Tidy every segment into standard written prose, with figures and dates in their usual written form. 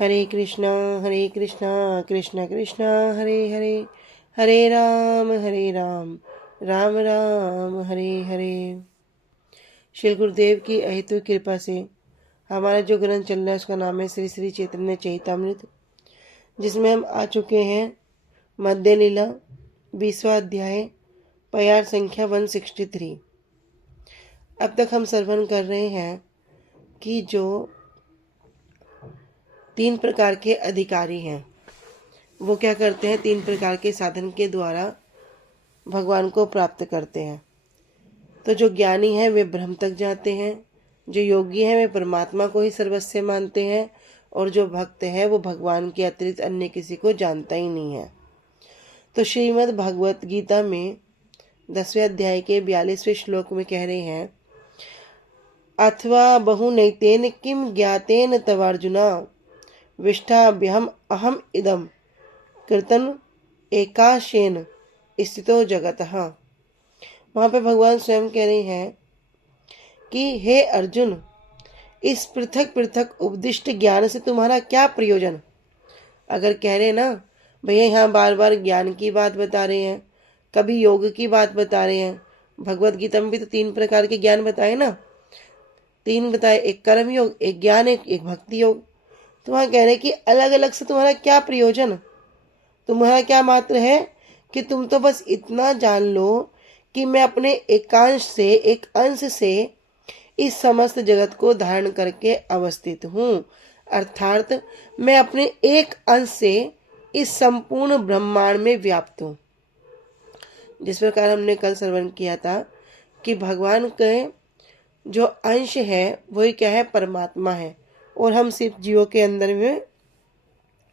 हरे कृष्णा कृष्ण कृष्णा हरे हरे, हरे राम राम राम हरे हरे। श्री गुरुदेव की अहेतु कृपा से हमारा जो ग्रंथ चल रहा है उसका नाम है श्री श्री चैतन्य चैतामृत, जिसमें हम आ चुके हैं मध्य लीला 20वां अध्याय, प्यार संख्या 163। अब तक हम श्रवण कर रहे हैं कि जो 3 प्रकार के अधिकारी हैं वो क्या करते हैं, 3 प्रकार के साधन के द्वारा भगवान को प्राप्त करते हैं। तो जो ज्ञानी हैं वे ब्रह्म तक जाते हैं, जो योगी हैं वे परमात्मा को ही सर्वस्व मानते हैं, और जो भक्त है वो भगवान के अतिरिक्त अन्य किसी को जानता ही नहीं है। तो श्रीमद् भगवत गीता में 10वें अध्याय के 42वें श्लोक में कह रहे हैं, अथवा बहुनैतेन किम ज्ञातेन तवार्जुना विष्ठाभ्यहम अहम इदम कीर्तन एकाशेन स्थितो जगतः। वहाँ पे भगवान स्वयं कह रहे हैं कि हे अर्जुन, इस पृथक पृथक उपदिष्ट ज्ञान से तुम्हारा क्या प्रयोजन। अगर कह रहे ना भैया, यहाँ बार बार ज्ञान की बात बता रहे हैं, कभी योग की बात बता रहे हैं। भगवत गीता में भी तो 3 प्रकार के ज्ञान बताए ना, 3 बताए, एक कर्म योग, एक ज्ञान, एक भक्ति योग। तो वहाँ कह रहे कि अलग अलग से तुम्हारा क्या प्रयोजन, तुम्हारा क्या मात्र है कि तुम तो बस इतना जान लो कि मैं अपने एकांश से, एक अंश से इस समस्त जगत को धारण करके अवस्थित हूँ, अर्थात मैं अपने एक अंश से इस संपूर्ण ब्रह्मांड में व्याप्त हूँ। जिस प्रकार हमने कल श्रवण किया था कि भगवान के जो अंश है वही क्या है, परमात्मा है, और हम सिर्फ जीवों के अंदर में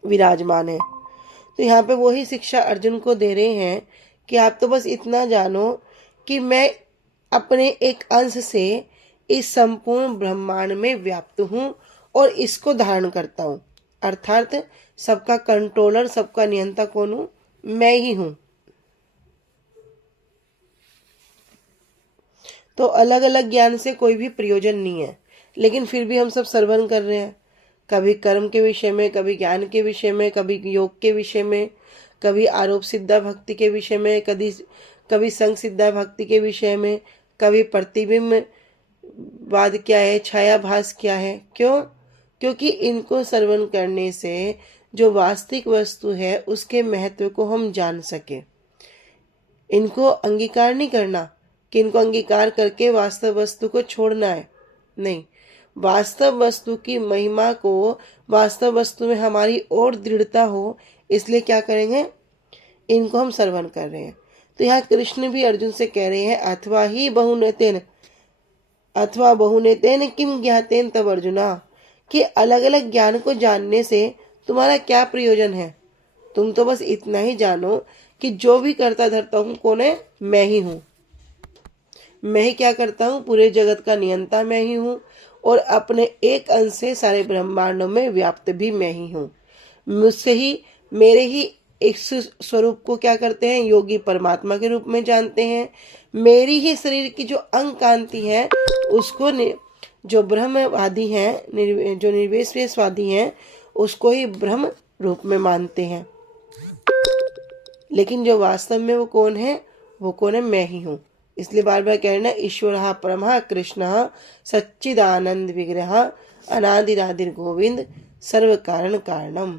विराजमान है। तो यहाँ पे वही शिक्षा अर्जुन को दे रहे हैं कि आप तो बस इतना जानो कि मैं अपने एक अंश से इस संपूर्ण ब्रह्मांड में व्याप्त हूँ और इसको धारण करता हूँ, अर्थात सबका कंट्रोलर, सबका नियंता कौन हूँ, मैं ही हूँ। तो अलग अलग ज्ञान से कोई भी प्रयोजन नहीं है, लेकिन फिर भी हम सब श्रवण कर रहे हैं, कभी कर्म के विषय में, कभी ज्ञान के विषय में, कभी योग के विषय में, कभी आरोप सिद्धा भक्ति के विषय में, कभी संग सिद्धा भक्ति के विषय में, कभी प्रतिबिंब वाद क्या है, छायाभास क्या है। क्यों? क्योंकि इनको श्रवण करने से जो वास्तविक वस्तु है उसके महत्व को हम जान सके। इनको अंगीकार नहीं करना कि इनको अंगीकार करके वास्तव वस्तु को छोड़ना है, नहीं। वास्तव वस्तु की महिमा को, वास्तव वस्तु में हमारी और दृढ़ता हो, इसलिए क्या करेंगे, इनको हम श्रवण कर रहे हैं। तो यहाँ कृष्ण भी अर्जुन से कह रहे हैं, अथवा बहुनेतेन किम ज्ञातेन तब अर्जुना, कि अलग अलग ज्ञान को जानने से तुम्हारा क्या प्रयोजन है। तुम तो बस इतना ही जानो कि जो भी करता धरता हूँ कौन है, मैं ही हूँ। मैं ही क्या करता हूँ, पूरे जगत का नियंता मैं ही हूँ, और अपने एक अंश से सारे ब्रह्मांडों में व्याप्त भी मैं ही हूँ। मुझसे ही, मेरे ही एक स्वरूप को क्या करते हैं, योगी परमात्मा के रूप में जानते हैं। मेरी ही शरीर की जो अंग कांति है उसको जो ब्रह्मवादी हैं, जो निर्विशेषवादी हैं, उसको ही ब्रह्म रूप में मानते हैं। लेकिन जो वास्तव में वो कौन है, मैं ही हूँ। इसलिए बार बार कह रहे ना, ईश्वर परमः कृष्ण सच्चिदानंद विग्रह अनादिरादिर गोविंद सर्व कारण कारणम,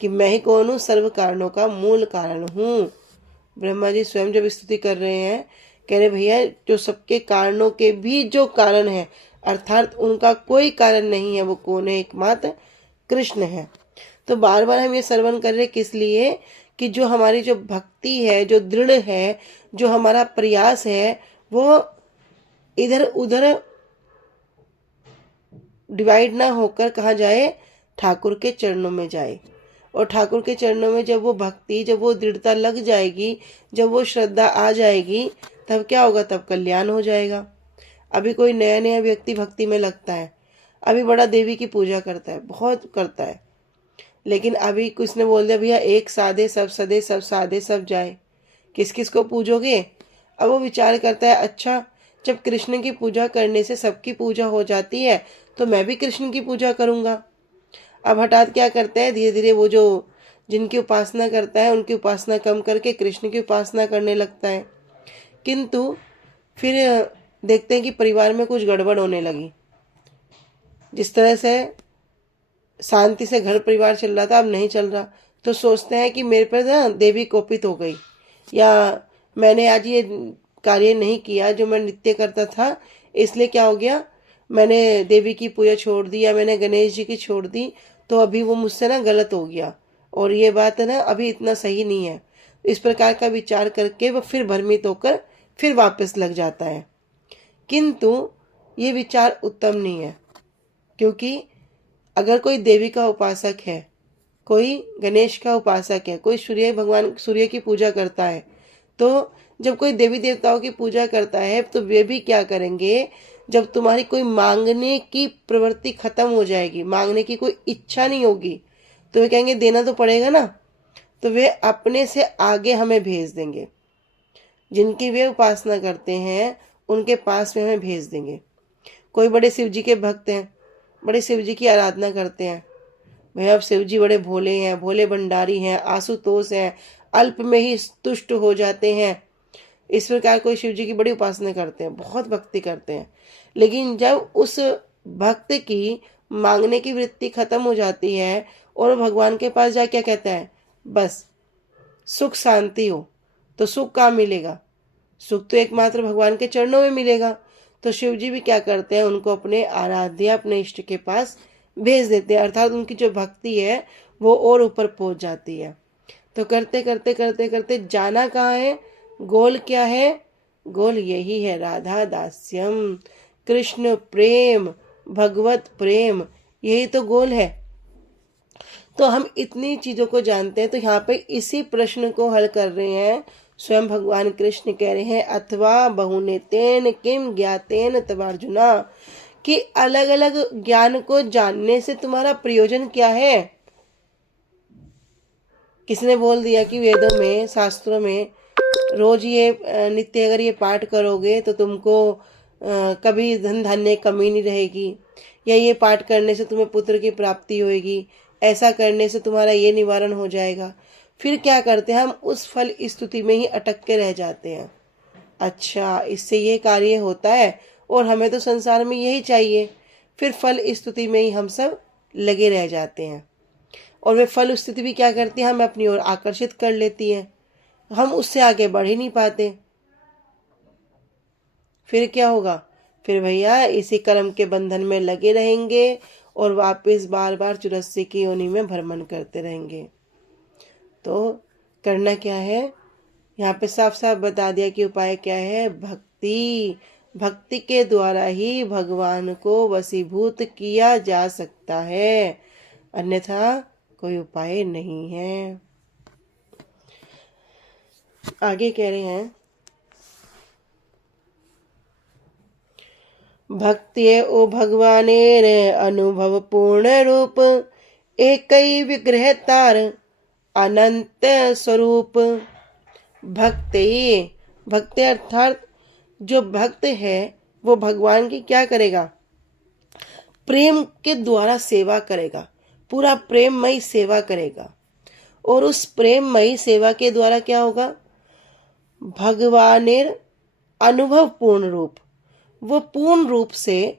कि मैं ही कौन हूँ, सर्व कारणों का मूल कारण हूँ। ब्रह्मा जी स्वयं जब स्तुति कर रहे हैं, कह रहे भैया जो सबके कारणों के भी जो कारण है, अर्थात उनका कोई कारण नहीं है, वो कौन है, एकमात्र कृष्ण है। तो बार बार हम ये श्रवण कर रहे किस लिए, कि जो हमारी जो भक्ति है, जो दृढ़ है, जो हमारा प्रयास है, वो इधर उधर डिवाइड ना होकर कहाँ जाए, ठाकुर के चरणों में जाए। और ठाकुर के चरणों में जब वो भक्ति, जब वो दृढ़ता लग जाएगी, जब वो श्रद्धा आ जाएगी, तब क्या होगा, तब कल्याण हो जाएगा। अभी कोई नया नया व्यक्ति भक्ति में लगता है, अभी बड़ा देवी की पूजा करता है, बहुत करता है, लेकिन अभी कुछ ने बोल दिया भैया एक साधे सब सदे, सब साधे सब जाए, किस किस को पूजोगे। अब वो विचार करता है, अच्छा जब कृष्ण की पूजा करने से सबकी पूजा हो जाती है तो मैं भी कृष्ण की पूजा करूंगा। अब हठात क्या करता है, धीरे धीरे वो जो जिनकी उपासना करता है उनकी उपासना कम करके कृष्ण की उपासना करने लगता है। किंतु फिर देखते हैं कि परिवार में कुछ गड़बड़ होने लगी। जिस तरह से शांति से घर परिवार चल रहा था अब नहीं चल रहा, तो सोचते हैं कि मेरे पर ना देवी कोपित हो गई, या मैंने आज ये कार्य नहीं किया जो मैं नित्य करता था, इसलिए क्या हो गया, मैंने देवी की पूजा छोड़ दी या मैंने गणेश जी की छोड़ दी, तो अभी वो मुझसे ना गलत हो गया और ये बात है ना अभी इतना सही नहीं है। इस प्रकार का विचार करके वो फिर भ्रमित होकर फिर वापस लग जाता है। किंतु ये विचार उत्तम नहीं है, क्योंकि अगर कोई देवी का उपासक है, कोई गणेश का उपासक है, कोई सूर्य की पूजा करता है, तो जब कोई देवी देवताओं की पूजा करता है तो वे भी क्या करेंगे, जब तुम्हारी कोई मांगने की प्रवृत्ति खत्म हो जाएगी, मांगने की कोई इच्छा नहीं होगी, तो वे कहेंगे देना तो पड़ेगा ना, तो वे अपने से आगे हमें भेज देंगे। जिनकी वे उपासना करते हैं उनके पास में हमें भेज देंगे। कोई बड़े शिव जी के भक्त हैं, बड़े शिव जी की आराधना करते हैं, भाई अब शिव जी बड़े भोले हैं, भोले भंडारी हैं, आशुतोष हैं, अल्प में ही तुष्ट हो जाते हैं, इस प्रकार कोई शिव जी की बड़ी उपासना करते हैं, बहुत भक्ति करते हैं। लेकिन जब उस भक्त की मांगने की वृत्ति खत्म हो जाती है और भगवान के पास जा क्या कहता है, बस सुख शांति हो, तो सुख कहाँ मिलेगा, सुख तो एकमात्र भगवान के चरणों में मिलेगा। तो शिव जी भी क्या करते हैं, उनको अपने आराध्य अपने इष्ट के पास भेज देते हैं, अर्थात उनकी जो भक्ति है वो और ऊपर पहुंच जाती है। तो करते करते करते करते जाना कहाँ है, गोल क्या है, गोल यही है, राधा दास्यम, कृष्ण प्रेम, भगवत प्रेम, यही तो गोल है। तो हम इतनी चीजों को जानते हैं, तो यहाँ पे इसी प्रश्न को हल कर रहे हैं स्वयं भगवान कृष्ण, कह रहे हैं अथवा बहुने तेन किम ज्ञातेन तवार्जुना, कि अलग अलग ज्ञान को जानने से तुम्हारा प्रयोजन क्या है। किसने बोल दिया कि वेदों में शास्त्रों में रोज ये नित्य अगर ये पाठ करोगे तो तुमको कभी धन धान्य कमी नहीं रहेगी, या ये पाठ करने से तुम्हें पुत्र की प्राप्ति होगी, ऐसा करने से तुम्हारा ये निवारण हो जाएगा। फिर क्या करते हैं, हम उस फल स्तुति में ही अटक के रह जाते हैं। अच्छा इससे ये कार्य होता है और हमें तो संसार में यही चाहिए, फिर फल स्तुति में ही हम सब लगे रह जाते हैं। और वे फल स्तुति भी क्या करती है, हमें अपनी ओर आकर्षित कर लेती है, हम उससे आगे बढ़ ही नहीं पाते। फिर क्या होगा, फिर भैया इसी कर्म के बंधन में लगे रहेंगे और वापस बार बार 84 की योनि में भ्रमण करते रहेंगे। तो करना क्या है, यहाँ पे साफ साफ बता दिया कि उपाय क्या है, भक्ति, भक्ति के द्वारा ही भगवान को वशीभूत किया जा सकता है, अन्यथा कोई उपाय नहीं है। आगे कह रहे हैं, भक्ति ओ भगवानेर अनुभव पूर्ण रूप, एक विग्रह तार अनंत स्वरूप। भक्ति, भक्ति अर्थात जो भक्त है वो भगवान की क्या करेगा, प्रेम के द्वारा सेवा करेगा, पूरा प्रेममयी सेवा करेगा। और उस प्रेममयी सेवा के द्वारा क्या होगा, भगवानेर अनुभव पूर्ण रूप, वो पूर्ण रूप से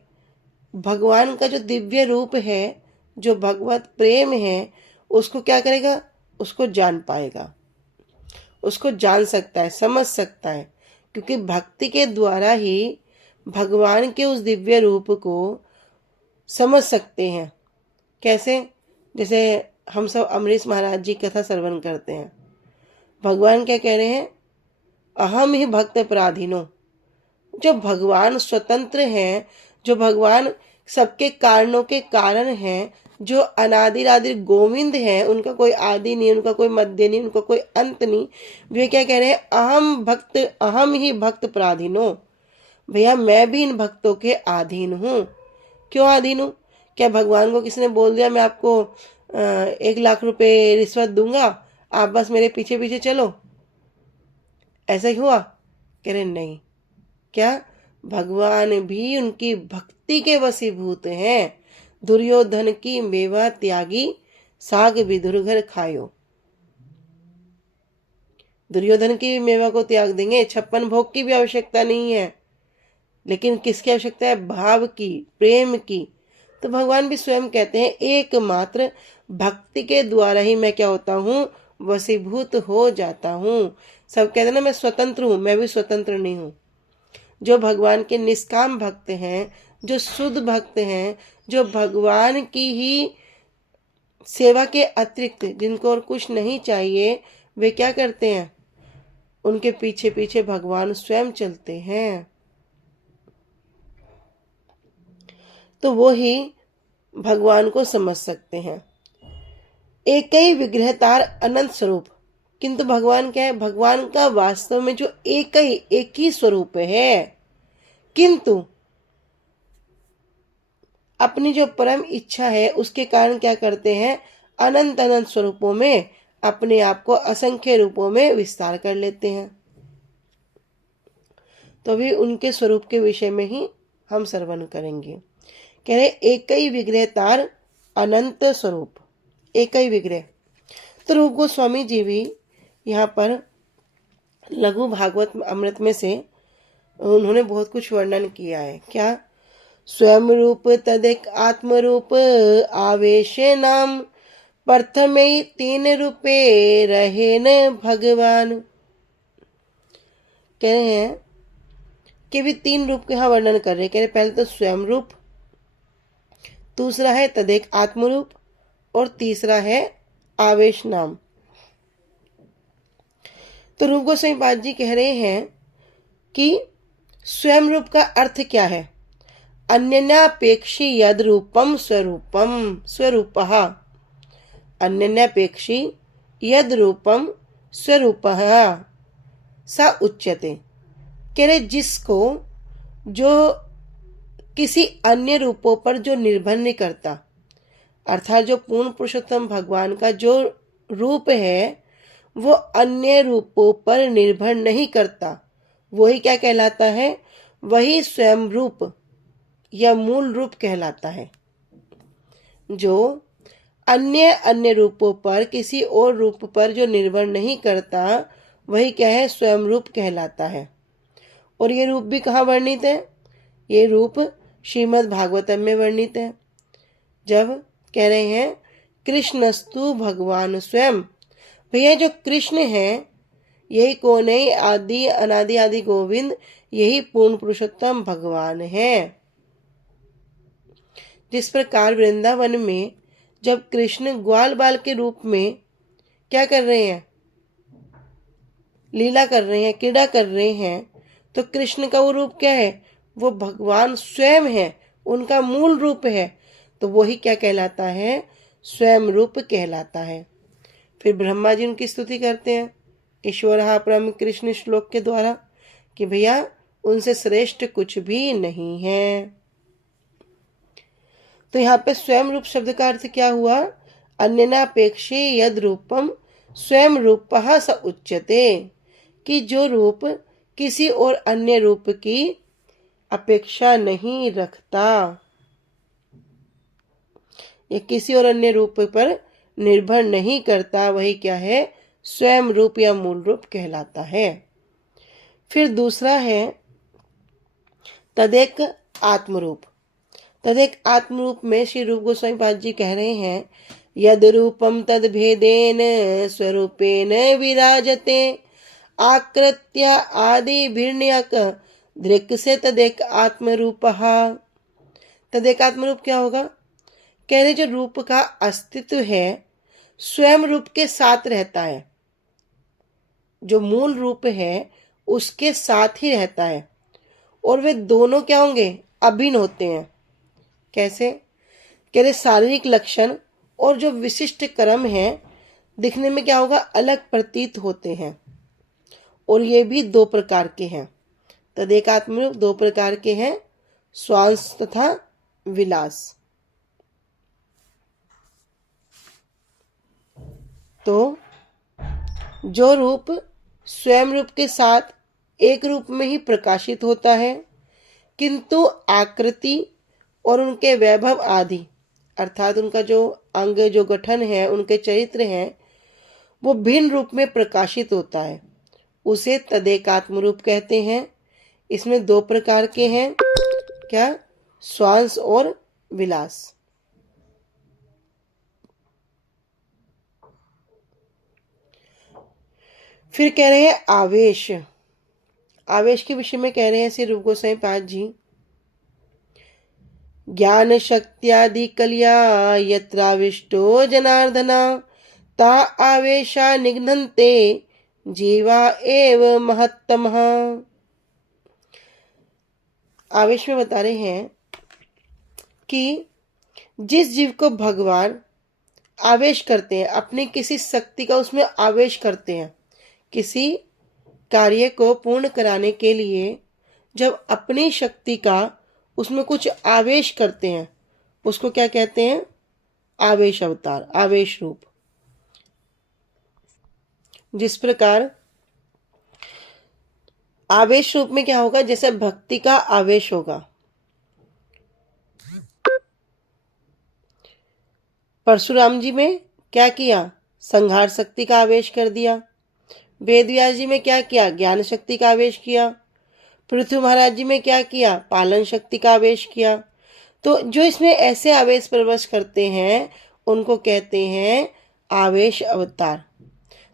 भगवान का जो दिव्य रूप है, जो भगवत प्रेम है, उसको क्या करेगा, उसको जान पाएगा, उसको जान सकता है, समझ सकता है। क्योंकि भक्ति के द्वारा ही भगवान के उस दिव्य रूप को समझ सकते हैं। कैसे, जैसे हम सब अमरीश महाराज जी कथा श्रवण करते हैं, भगवान क्या कह रहे हैं, अहम ही भक्त पराधीनो। जो भगवान स्वतंत्र हैं, जो भगवान सबके कारणों के कारण हैं, जो अनादिरादि गोविंद हैं, उनका कोई आदि नहीं, उनका कोई मध्य नहीं, उनका कोई अंत नहीं, वे क्या कह रहे हैं, अहम ही भक्त पराधीनो, भैया मैं भी इन भक्तों के अधीन हूँ। क्यों अधीन हूँ, क्या भगवान को किसी ने बोल दिया मैं आपको 1 लाख रुपए रिश्वत दूंगा, आप बस मेरे पीछे पीछे चलो, ऐसा ही हुआ, कह रहे नहीं, क्या भगवान भी उनकी भक्ति के वशीभूत हैं। दुर्योधन की मेवा त्यागी, साग विदुर घर खायो। दुर्योधन की मेवा को त्याग देंगे, 56 भोग की भी आवश्यकता नहीं है, लेकिन किसकी आवश्यकता है? भाव की, प्रेम की। तो भगवान भी स्वयं कहते हैं एकमात्र भक्ति के द्वारा ही मैं क्या होता हूँ? वशीभूत हो जाता हूँ। सब कहते हैं ना मैं स्वतंत्र हूँ, मैं भी स्वतंत्र नहीं हूँ। जो भगवान के निष्काम भक्त हैं, जो शुद्ध भक्त हैं, जो भगवान की ही सेवा के अतिरिक्त जिनको और कुछ नहीं चाहिए, वे क्या करते हैं? उनके पीछे पीछे भगवान स्वयं चलते हैं। तो वो ही भगवान को समझ सकते हैं। एक ही विग्रहतार अनंत स्वरूप, किंतु भगवान क्या है? भगवान का वास्तव में जो एक ही स्वरूप है, किंतु अपनी जो परम इच्छा है उसके कारण क्या करते हैं? अनंत अनंत स्वरूपों में अपने आप को असंख्य रूपों में विस्तार कर लेते हैं। तो भी उनके स्वरूप के विषय में ही हम श्रवण करेंगे। कह रहे एक ही विग्रह तार अनंत स्वरूप, एक ही विग्रह। तो रूप गोस्वामी जी भी यहाँ पर लघु भागवत अमृत में से उन्होंने बहुत कुछ वर्णन किया है। क्या? स्वयं रूप तदेक आत्म रूप आवेश नाम, प्रथमे 3 रूपे रहे न भगवान। कह रहे हैं कि भी 3 रूप के यहाँ वर्णन कर रहे हैं। कह रहे पहले तो स्वयं रूप, दूसरा है तदेक आत्म रूप, और तीसरा है आवेश नाम। तो रूप गोस्वामी पाद जी कह रहे हैं कि स्वयं रूप का अर्थ क्या है? अन्यन्यापेक्षी यद रूपम स्वरूपम स्वरूपः, अन्यन्यापेक्षी यद रूपम स्वरूपः स उच्यते। कह रहे जिसको जो किसी अन्य रूपों पर जो निर्भर नहीं करता, अर्थात जो पूर्ण पुरुषोत्तम भगवान का जो रूप है वो अन्य रूपों पर निर्भर नहीं करता, वही क्या कहलाता है? वही स्वयं रूप या मूल रूप कहलाता है। जो अन्य अन्य रूपों पर, किसी और रूप पर जो निर्भर नहीं करता, वही क्या है? स्वयं रूप कहलाता है। और ये रूप भी कहाँ वर्णित है? ये रूप श्रीमद् भागवतम में वर्णित है। जब कह रहे हैं कृष्णस्तु भगवान स्वयं, भैया जो कृष्ण है यही कौन है? आदि अनादि आदि गोविंद, यही पूर्ण पुरुषोत्तम भगवान है। जिस प्रकार वृंदावन में जब कृष्ण ग्वाल बाल के रूप में क्या कर रहे हैं? लीला कर रहे हैं, क्रीड़ा कर रहे हैं, तो कृष्ण का वो रूप क्या है? वो भगवान स्वयं है, उनका मूल रूप है। तो वही क्या कहलाता है? स्वयं रूप कहलाता है। फिर ब्रह्मा जी उनकी स्तुति करते हैं ईश्वर परम कृष्ण श्लोक के द्वारा कि भैया उनसे श्रेष्ठ कुछ भी नहीं है। तो यहाँ पे स्वयं रूप शब्द का अर्थ क्या हुआ? अन्यनापेक्षे यद रूपम स्वयं रूपः स उच्यते, कि जो रूप किसी और अन्य रूप की अपेक्षा नहीं रखता या किसी और अन्य रूप पर निर्भर नहीं करता, वही क्या है? स्वयं रूप या मूल रूप कहलाता है। फिर दूसरा है तदेक आत्मरूप। तदेक आत्मरूप में श्री रूप गोस्वामी पाद जी कह रहे हैं यद रूपम तद भेदेन स्वरूपेन विराजते, आकृत्य आदि भिर्ण्यक दृक् से तदेक आत्मरूपः। तदेक आत्मरूप क्या होगा? कह रहे जो रूप का अस्तित्व है स्वयं रूप के साथ रहता है, जो मूल रूप है उसके साथ ही रहता है, और वे दोनों क्या होंगे? अभिन्न होते हैं। कैसे? कह रहे शारीरिक लक्षण और जो विशिष्ट कर्म है दिखने में क्या होगा? अलग प्रतीत होते हैं, और ये भी 2 प्रकार के हैं। तदेकात्म रूप 2 प्रकार के हैं, स्वांश तथा विलास। तो जो रूप स्वयं रूप के साथ एक रूप में ही प्रकाशित होता है, किंतु आकृति और उनके वैभव आदि अर्थात उनका जो अंग, जो गठन है, उनके चरित्र हैं, वो भिन्न रूप में प्रकाशित होता है, उसे तदेकात्म रूप कहते हैं। इसमें दो प्रकार के हैं, क्या? स्वांश और विलास। फिर कह रहे हैं आवेश। आवेश के विषय में कह रहे हैं श्री रूप गोस्वामी पाद जी, ज्ञान शक्त्यादि कलिया यत्राविष्टो जनार्दना ता आवेशा निघ्नन्ते जीवा एव महत्तमः। आवेश में बता रहे हैं कि जिस जीव को भगवान आवेश करते हैं, अपनी किसी शक्ति का उसमें आवेश करते हैं, किसी कार्य को पूर्ण कराने के लिए जब अपनी शक्ति का उसमें कुछ आवेश करते हैं, उसको क्या कहते हैं? आवेश अवतार, आवेश रूप। जिस प्रकार आवेश रूप में क्या होगा? जैसे भक्ति का आवेश होगा। परशुराम जी में क्या किया? संहार शक्ति का आवेश कर दिया। वेद व्यास जी में क्या किया? ज्ञान शक्ति का आवेश किया। पृथ्वी महाराज जी में क्या किया? पालन शक्ति का आवेश किया। तो जो इसमें ऐसे आवेश प्रवेश करते हैं उनको कहते हैं आवेश अवतार।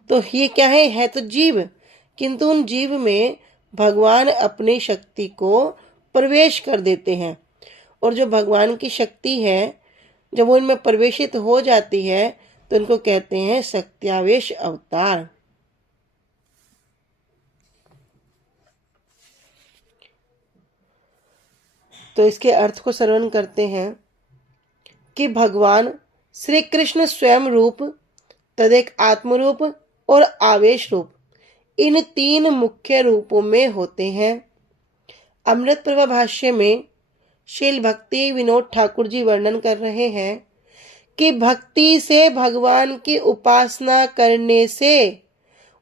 तो ये क्या है तो जीव, किंतु उन जीव में भगवान अपनी शक्ति को प्रवेश कर देते हैं, और जो भगवान की शक्ति है जब वो इनमें प्रवेशित हो जाती है तो उनको कहते हैं शक्त्यावेश अवतार। तो इसके अर्थ को श्रवण करते हैं कि भगवान श्री कृष्ण स्वयं रूप, तदेक आत्मरूप और आवेश रूप, इन तीन मुख्य रूपों में होते हैं। अमृत प्रभा भाष्य में श्रील भक्ति विनोद ठाकुर जी वर्णन कर रहे हैं कि भक्ति से भगवान की उपासना करने से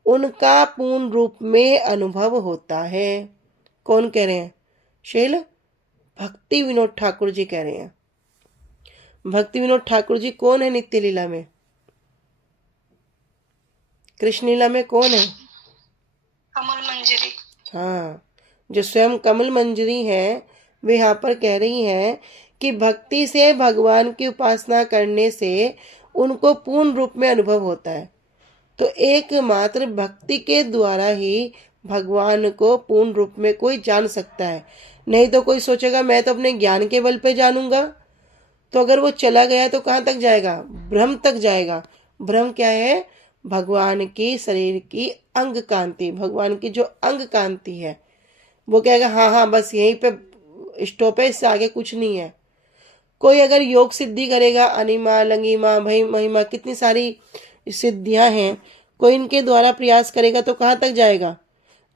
उनका पूर्ण रूप में अनुभव होता है। कौन कह रहे हैं? श्रील भक्ति विनोद ठाकुर जी कह रहे हैं। भक्ति विनोद ठाकुर जी कौन है नित्य लीला में? कृष्ण लीला में कौन है? कमल मंजरी। हाँ, जो स्वयं कमल मंजरी है वे यहाँ पर कह रही हैं कि भक्ति से भगवान की उपासना करने से उनको पूर्ण रूप में अनुभव होता है। तो एकमात्र भक्ति के द्वारा ही भगवान को पूर्ण रूप में कोई जान सकता है। नहीं तो कोई सोचेगा मैं तो अपने ज्ञान के बल पे जानूंगा, तो अगर वो चला गया तो कहाँ तक जाएगा? ब्रह्म तक जाएगा। ब्रह्म क्या है? भगवान की शरीर की अंग कांति, भगवान की जो अंग कांति है, वो कहेगा हाँ हाँ बस यहीं पे स्टॉप है, इससे आगे कुछ नहीं है। कोई अगर योग सिद्धि करेगा, अनिमा लंगिमा भई महिमा, कितनी सारी सिद्धियां हैं, कोई इनके द्वारा प्रयास करेगा तो कहाँ तक जाएगा?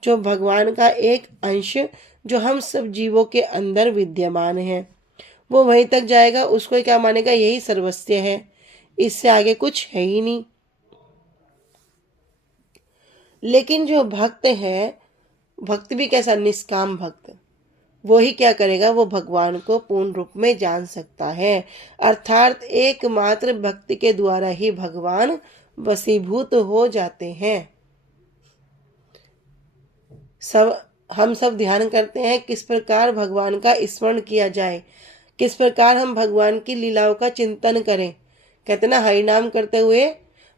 जो भगवान का एक अंश जो हम सब जीवों के अंदर विद्यमान है वो वहीं तक जाएगा। उसको क्या मानेगा? यही सर्वस्व है, इससे आगे कुछ है ही नहीं। लेकिन जो भक्त है, भक्त भी कैसा? निष्काम भक्त, वो ही क्या करेगा? वो भगवान को पूर्ण रूप में जान सकता है। अर्थात एकमात्र भक्ति के द्वारा ही भगवान वशीभूत हो जाते हैं। हम सब ध्यान करते हैं किस प्रकार भगवान का स्मरण किया जाए, किस प्रकार हम भगवान की लीलाओं का चिंतन करें। कहते ना, हरि नाम करते हुए,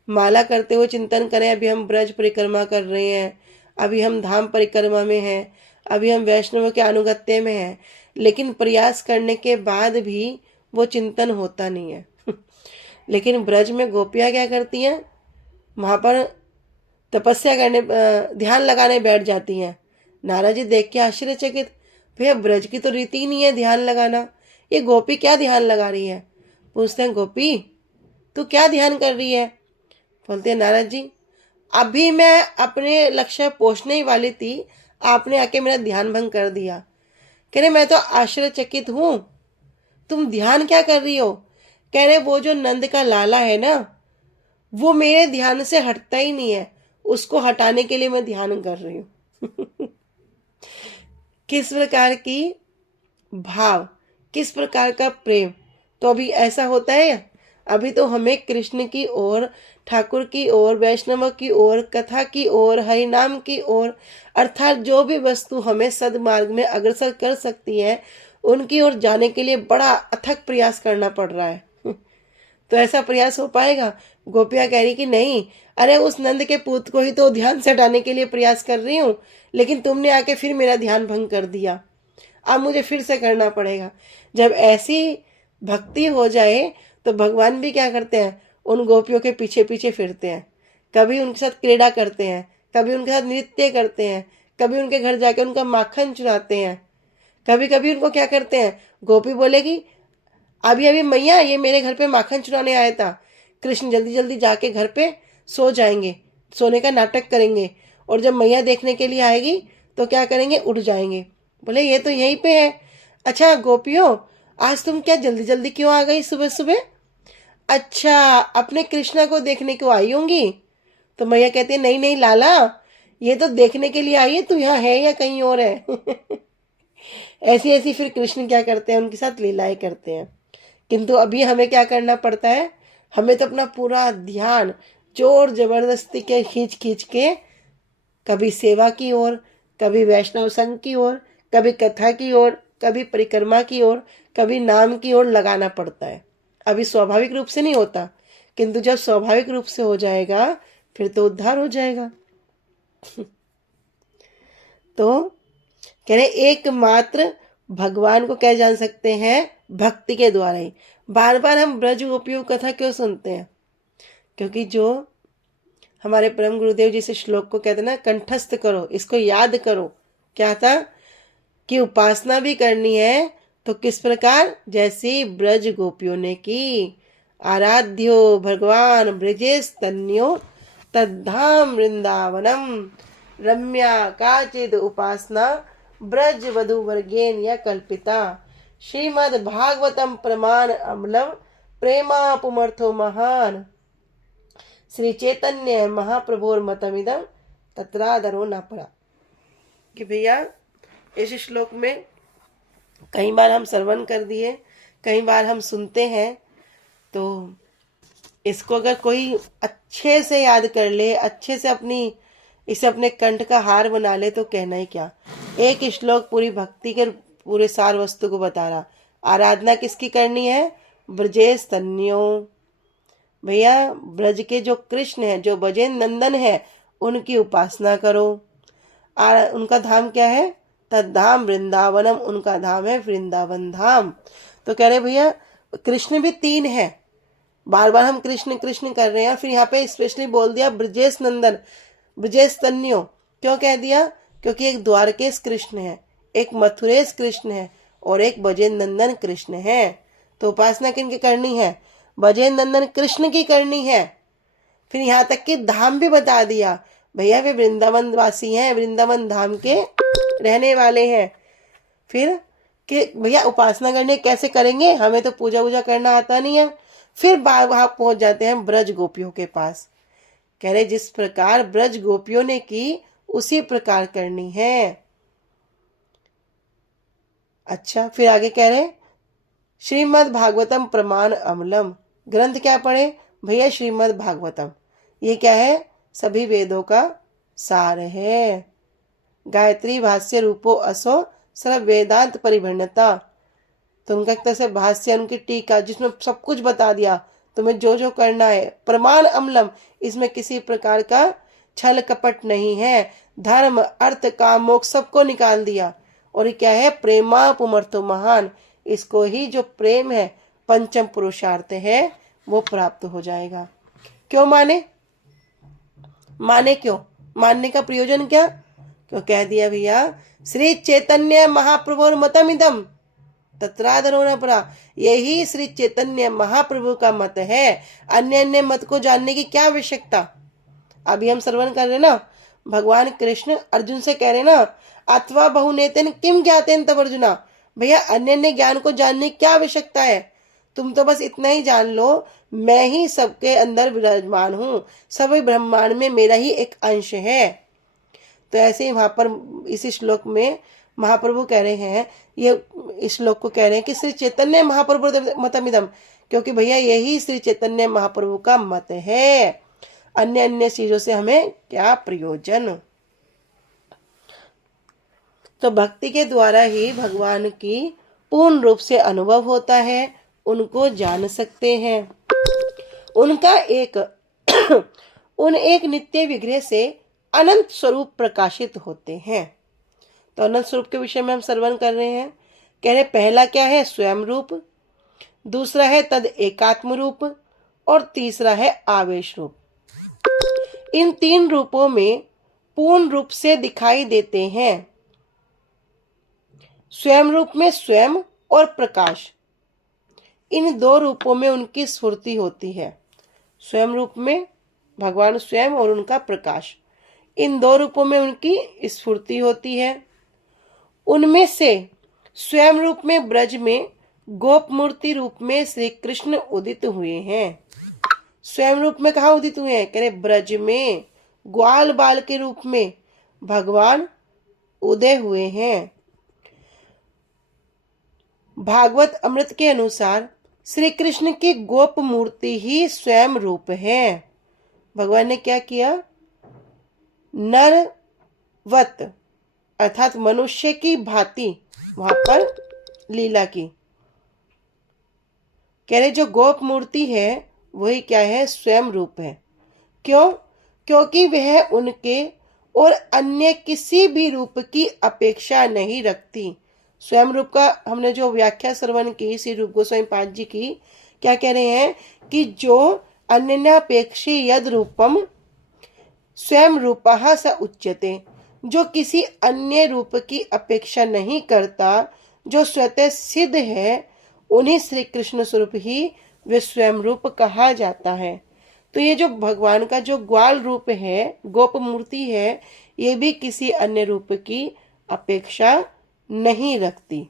माला करते हुए चिंतन करें। अभी हम ब्रज परिक्रमा कर रहे हैं, अभी हम धाम परिक्रमा में हैं, अभी हम वैष्णव के अनुगत्य में हैं, लेकिन प्रयास करने के बाद भी वो चिंतन होता नहीं है। लेकिन ब्रज में गोपियाँ क्या करती हैं? वहाँ पर तपस्या करने, ध्यान लगाने बैठ जाती हैं। नारद जी देख के आश्चर्यचकित, भैया ब्रज की तो रीति ही नहीं है ध्यान लगाना, ये गोपी क्या ध्यान लगा रही है? पूछते हैं, गोपी तू क्या ध्यान कर रही है? बोलते हैं, नारद जी अभी मैं अपने लक्ष्य पहुंचने ही वाली थी, आपने आके मेरा ध्यान भंग कर दिया। कह रहे मैं तो आश्चर्यचकित हूं, तुम ध्यान क्या कर रही हो? कह रहे वो जो नंद का लाला है ना, वो मेरे ध्यान से हटता ही नहीं है, उसको हटाने के लिए मैं ध्यान कर रही हूँ। किस प्रकार की भाव, किस प्रकार का प्रेम, तो अभी ऐसा होता है? अभी तो हमें कृष्ण की ओर, ठाकुर की ओर, वैष्णव की ओर, कथा की ओर, हरि नाम की ओर, अर्थात जो भी वस्तु हमें सदमार्ग में अग्रसर कर सकती है, उनकी ओर जाने के लिए बड़ा अथक प्रयास करना पड़ रहा है। तो ऐसा प्रयास हो पाएगा? गोपियां कह रही कि नहीं, अरे उस नंद के पूत को ही तो ध्यान से हटाने के लिए प्रयास कर रही हूँ, लेकिन तुमने आके फिर मेरा ध्यान भंग कर दिया, अब मुझे फिर से करना पड़ेगा। जब ऐसी भक्ति हो जाए तो भगवान भी क्या करते हैं, उन गोपियों के पीछे पीछे फिरते हैं, कभी उनके साथ क्रीड़ा करते हैं, कभी उनके साथ नृत्य करते हैं, कभी उनके घर जाके उनका माखन चुराते हैं, कभी कभी उनको क्या करते हैं, गोपी बोलेगी अभी अभी मैया ये मेरे घर पे माखन चुराने आया था, कृष्ण जल्दी जल्दी जाके घर पे सो जाएंगे, सोने का नाटक करेंगे, और जब मैया देखने के लिए आएगी तो क्या करेंगे, उठ जाएंगे। बोले ये तो यहीं पे है। अच्छा गोपियों, आज तुम क्या जल्दी जल्दी क्यों आ गई सुबह सुबह? अच्छा, अपने कृष्णा को देखने को आई होंगी। तो मैया कहती है नहीं नहीं लाला, ये तो देखने के लिए आई है, तू यहाँ है या कहीं और है। ऐसी ऐसी फिर कृष्ण क्या करते हैं, उनके साथ लीलाएं करते हैं। किंतु अभी हमें क्या करना पड़ता है, हमें तो अपना पूरा ध्यान जोर जबरदस्ती के खींच खींच के कभी सेवा की ओर, कभी वैष्णव संघ की ओर, कभी कथा की ओर, कभी परिक्रमा की ओर, कभी नाम की ओर लगाना पड़ता है। अभी स्वाभाविक रूप से नहीं होता, किंतु जब स्वाभाविक रूप से हो जाएगा फिर तो उद्धार हो जाएगा। तो कह रहे एकमात्र भगवान को क्या जान सकते हैं, भक्ति के द्वारा ही। बार बार हम ब्रज गोपियों कथा क्यों सुनते हैं? क्योंकि जो हमारे परम गुरुदेव जी से श्लोक को कहते ना, कंठस्थ करो, इसको याद करो। क्या था कि उपासना भी करनी है तो किस प्रकार, जैसी ब्रज गोपियों ने की। आराध्यो भगवान ब्रजेश तन्यो तद्धाम वृंदावनम रम्या काचिद उपासना ब्रज वधु वर्गेन या कल्पिता। श्रीमद् भागवतम प्रमाण अमलम प्रेमा पुमर्थो महान श्री चैतन्य महाप्रभुर मतमिदम तत्रादरो न पड़ा। कि भैया इस श्लोक में कई बार हम श्रवण कर दिए, कई बार हम सुनते हैं, तो इसको अगर कोई अच्छे से याद कर ले, अच्छे से इसे अपने कंठ का हार बना ले, तो कहना ही क्या। एक श्लोक पूरी भक्ति के पूरे सार वस्तु को बता रहा। आराधना किसकी करनी है? ब्रजेश तन्यो, भैया ब्रज के जो कृष्ण है, जो बजेन नंदन है, उनकी उपासना करो। उनका धाम क्या है? तद्धाम वृंदावनम, उनका धाम है वृंदावन धाम। तो कह रहे भैया कृष्ण भी तीन है, बार बार हम कृष्ण कृष्ण कर रहे हैं, फिर यहाँ पे स्पेशली बोल दिया ब्रजेश नंदन, ब्रजेश तन्यो। क्यों कह दिया? क्योंकि एक द्वारकेश कृष्ण है, एक मथुरेश कृष्ण है, और एक बजेन नंदन कृष्ण है। तो उपासना किनकी करनी है? बजेन नंदन कृष्ण की करनी है। फिर यहाँ तक कि धाम भी बता दिया, भैया वे वृंदावन वासी हैं, वृंदावन धाम के रहने वाले हैं। फिर कि भैया उपासना करने कैसे करेंगे, हमें तो पूजा वूजा करना आता नहीं है। फिर वहां पहुंच जाते हैं ब्रज गोपियों के पास। कह रहे जिस प्रकार ब्रज गोपियों ने की उसी प्रकार करनी है। अच्छा, फिर आगे कह रहे श्रीमद् भागवतम प्रमाण अमलम। ग्रंथ क्या पढ़े भैया? श्रीमद् भागवतम। ये क्या है? सभी वेदों का सार है। गायत्री भाष्य रूपो असो सर्व वेदांत परिभिन्नता। तो उनका एक तरह से भाष्य, उनकी टीका, जिसमें सब कुछ बता दिया तुम्हें जो जो करना है। प्रमाण अमलम, इसमें किसी प्रकार का छल कपट नहीं है। धर्म अर्थ काम मोक्ष सबको निकाल दिया। और ये क्या है? प्रेमा पुमर्थो महान, इसको ही जो प्रेम है, पंचम पुरुषार्थ है, वो प्राप्त हो जाएगा। क्यों माने? माने क्यों? मानने का प्रयोजन क्या? क्यों कह दिया भैया श्री चैतन्य महाप्रभु मतमिदम तत्रादरो न परा। यही श्री चैतन्य महाप्रभु का मत है, अन्य अन्य मत को जानने की क्या आवश्यकता। अभी हम श्रवण कर रहे ना, भगवान कृष्ण अर्जुन से कह रहे ना, अथवा बहुनेतेन किम ज्ञातेन तब अर्जुना। भैया अन्य अन्य ज्ञान को जानने की क्या आवश्यकता है? तुम तो बस इतना ही जान लो, मैं ही सबके अंदर विराजमान हूँ, सभी ब्रह्मांड में मेरा ही एक अंश है। तो ऐसे ही वहां पर इसी श्लोक में महाप्रभु कह रहे हैं, ये इस श्लोक को कह रहे हैं कि श्री चैतन्य महाप्रभु मतमिदम, क्योंकि भैया यही श्री चैतन्य महाप्रभु का मत है, अन्य अन्य चीजों से हमें क्या प्रयोजन। तो भक्ति के द्वारा ही भगवान की पूर्ण रूप से अनुभव होता है, उनको जान सकते हैं। उनका एक उन एक नित्य विग्रह से अनंत स्वरूप प्रकाशित होते हैं। तो अनंत स्वरूप के विषय में हम श्रवण कर रहे हैं। कह रहे पहला क्या है, स्वयं रूप, दूसरा है तद एकात्म रूप, और तीसरा है आवेश रूप। इन तीन रूपों में पूर्ण रूप से दिखाई देते हैं। स्वयं रूप में स्वयं और प्रकाश, इन दो रूपों में उनकी स्फूर्ति होती है। स्वयं रूप में भगवान स्वयं और उनका प्रकाश, इन दो रूपों में उनकी स्फूर्ति होती है। उनमें से स्वयं रूप में ब्रज में गोप मूर्ति रूप में श्री कृष्ण उदित हुए हैं। स्वयं रूप में कहाँ उदित हुए हैं, कह रहे ब्रज में ग्वाल बाल के रूप में भगवान उदय हुए हैं। भागवत अमृत के अनुसार श्री कृष्ण की गोप मूर्ति ही स्वयं रूप है। भगवान ने क्या किया, नरवत अर्थात मनुष्य की भांति वहां पर लीला की। कह रहे जो गोप मूर्ति है वही क्या है, स्वयं रूप है। क्यों, क्योंकि वह उनके और अन्य किसी भी रूप की अपेक्षा नहीं रखती। स्वयं रूप का हमने जो व्याख्या श्रवण की श्री रूप गोस्वामी पाद जी की, क्या कह रहे हैं कि जो अन्यनापेक्षी यद रूपम स्वयं रूपः स उच्यते, जो किसी अन्य रूप की अपेक्षा नहीं करता, जो स्वतः सिद्ध है, उन्हीं श्री कृष्ण स्वरूप ही वे स्वयं रूप कहा जाता है। तो ये जो भगवान का जो ग्वाल रूप है, गोप मूर्ति है, ये भी किसी अन्य रूप की अपेक्षा नहीं रखती।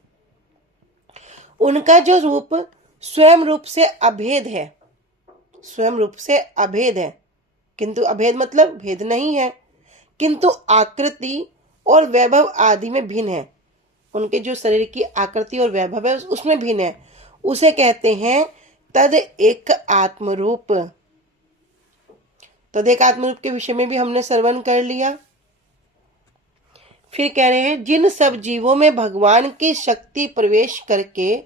उनका जो रूप स्वयं रूप से अभेद है, स्वयं रूप से अभेद है, किंतु अभेद मतलब भेद नहीं है, किंतु आकृति और वैभव आदि में भिन्न है। उनके जो शरीर की आकृति और वैभव है उसमें भिन्न है, उसे कहते हैं तद एक आत्मरूप। तद एक आत्मरूप के विषय में भी हमने श्रवण कर लिया। फिर कह रहे हैं जिन सब जीवों में भगवान की शक्ति प्रवेश करके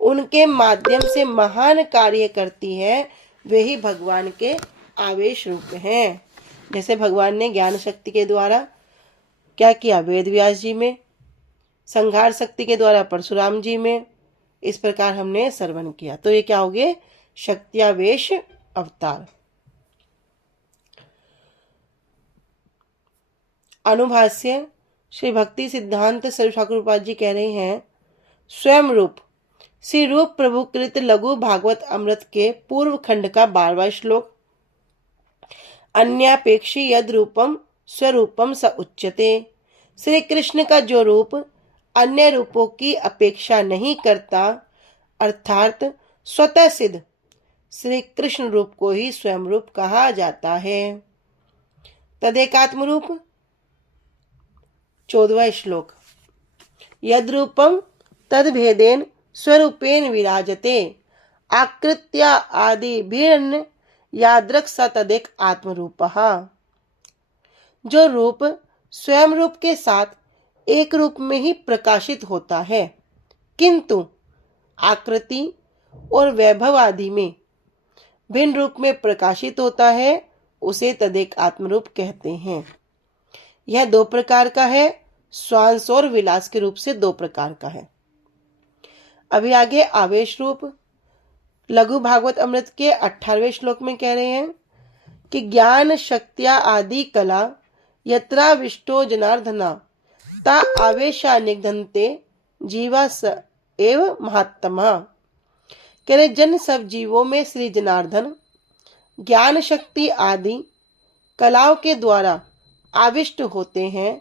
उनके माध्यम से महान कार्य करती है, वे ही भगवान के आवेश रूप हैं। जैसे भगवान ने ज्ञान शक्ति के द्वारा क्या किया, वेद व्यास जी में, संहार शक्ति के द्वारा परशुराम जी में, इस प्रकार हमने श्रवण किया। तो ये क्या हो गए, शक्त्यावेश अवतार। अनुभाष्य श्री भक्ति सिद्धांत सर्व ठाकुर उपाध्याय जी कह रहे हैं स्वयं रूप श्री रूप प्रभु कृत लघु भागवत अमृत के पूर्व खंड का 12वां श्लोक। अन्यापेक्षी यद रूपम स्वरूपम स उच्यते, श्री कृष्ण का जो रूप अन्य रूपों की अपेक्षा नहीं करता, अर्थात स्वतः सिद्ध श्री कृष्ण रूप को ही स्वयं रूप कहा जाता है। तदेकात्म रूप 14वां श्लोक। यद रूपम तद भेदेन स्वरूपेण विराजते, आकृत्या आदि भिन्न यादृक् स तदेक आत्मरूपः। जो रूप स्वयं रूप के साथ एक रूप में ही प्रकाशित होता है, किंतु आकृति और वैभव आदि में भिन्न रूप में प्रकाशित होता है, उसे तदेक आत्मरूप कहते हैं। यह 2 प्रकार का है, स्वांश और विलास के रूप से 2 प्रकार का है। अभी आगे आवेश रूप लघु भागवत अमृत के 18वें श्लोक में कह रहे हैं कि ज्ञान शक्त्या आदि कला यत्राविष्टो जनार्दना ता आवेशा निगधन्ते जीवा स एव महात्मा। कह रहे जन सब जीवों में श्री जनार्दन ज्ञान शक्ति आदि कलाओं के द्वारा आविष्ट होते हैं,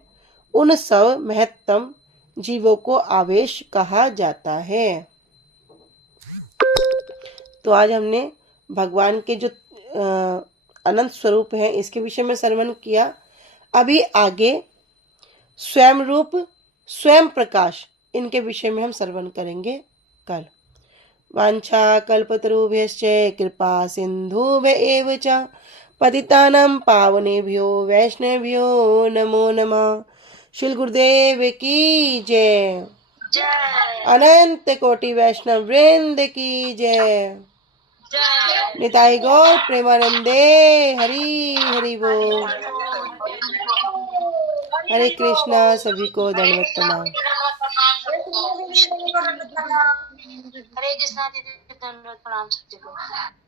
उन सब महत्तम जीवों को आवेश कहा जाता है। तो आज हमने भगवान के जो अनंत स्वरूप है इसके विषय में श्रवण किया। अभी आगे स्वयं रूप, स्वयं प्रकाश, इनके विषय में हम श्रवण करेंगे कल। वांछा कल्पतरुभ्यश्च कृपा सिन्धुभ्य एव च पतितानां पावनेभ्यो वैष्णवेभ्यो नमो नमः। श्री गुरुदेव की जय। जय अनंत कोटि वैष्णव वृंद की जय। जय। निताई गौर प्रेमानंदे। हरि हरि बोल। हरे कृष्णा। सभी को दंडवत प्रणाम। हरे कृष्णा दीदी, दंडवत प्रणाम सबको।